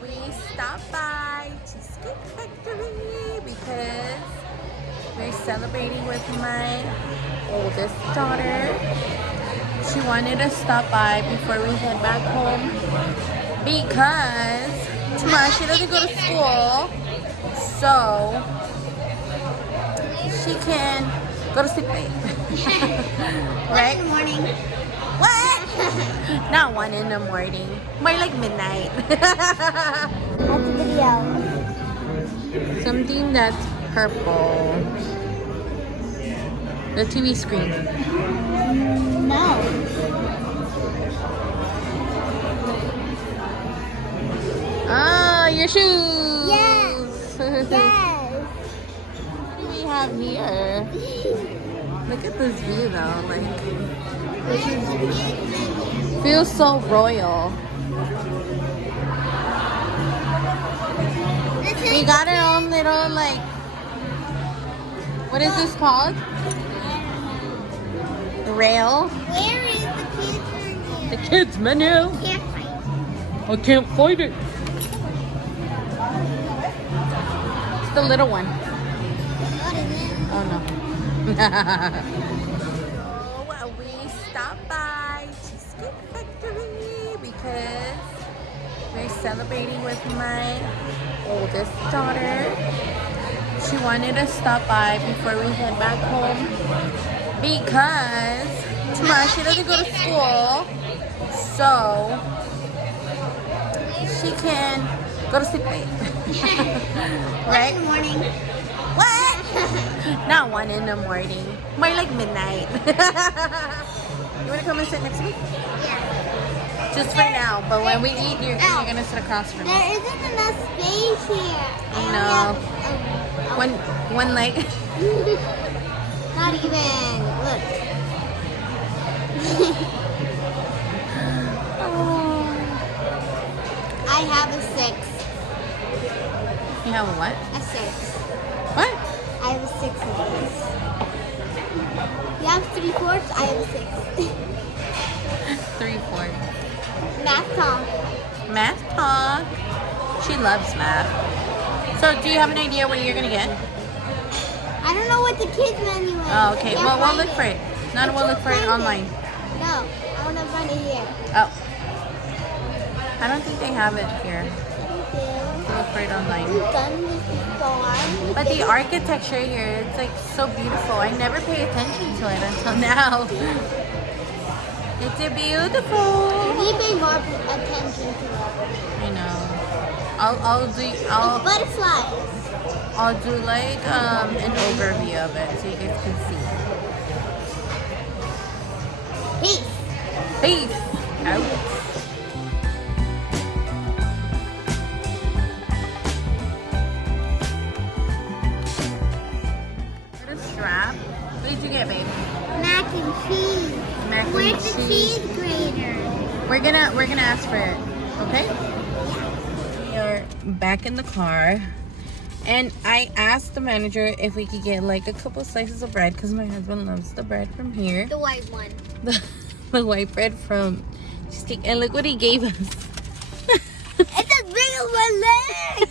we stopped by Cheesecake Factory because we're celebrating with my oldest daughter. She wanted to stop by before we head back home because tomorrow she doesn't go to school, so she can go to sleep late. Right? In the morning. What? Not 1 in the morning. More like midnight. That's a video. Something that's purple. The TV screen. No. Ah, your shoes. Yes. Yes. What do we have here? Look at this view though. Like, feels so royal. We got our own little, like, what is this called? Rail. Where is the The kids' menu? kids menu. Can't find it. I can't find it. It's the little one. What is it? Oh no. So we stopped by Cheesecake Factory because we're celebrating with my oldest daughter. She wanted to stop by before we head back home because tomorrow she doesn't go to school, so she can go to sleep late. Right? In the morning. What? Not 1 in the morning. More like midnight. You want to come and sit next to me? Yeah. Just for now, but when we eat, you're going to sit across from me. There isn't enough space here. No. One leg. Not even. Look. I have a 6. You have a what? A 6. What? I have a 6 of these. You have 3/4. I have a 6. 3/4. Math talk. Math talk. She loves math. So, do you have an idea what you're going to get? I don't know what the kids menu is. Oh, okay. Can't Well, we'll find look for it. No, we'll look for it online. No, I want to find it here. Oh. I don't think they have it here. Thank you. We'll look for it online. We've done this before. But the architecture here, it's like so beautiful. I never pay attention to it until now. It's beautiful. We pay more attention to it. I know. I'll Butterflies. do like an overview of it so you guys can see. Peace. Peace out. What a strap. What did you get, babe? Mac and cheese. Mac and Where's the cheese. cheese grater? We're gonna ask for it, okay? We are back in the car, and I asked the manager if we could get like a couple slices of bread because my husband loves the bread from here, The white one. the white bread from Cheesecake, and look what he gave us. It's as big as my leg.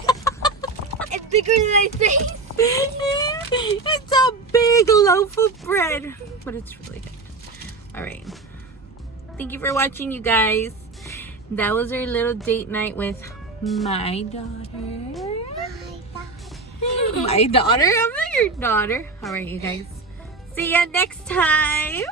It's bigger than my face. It's a big loaf of bread, but it's really good. All right. Thank you for watching, you guys. That was our little date night with my daughter. My daughter? I'm not your daughter. All right, you guys. See ya next time.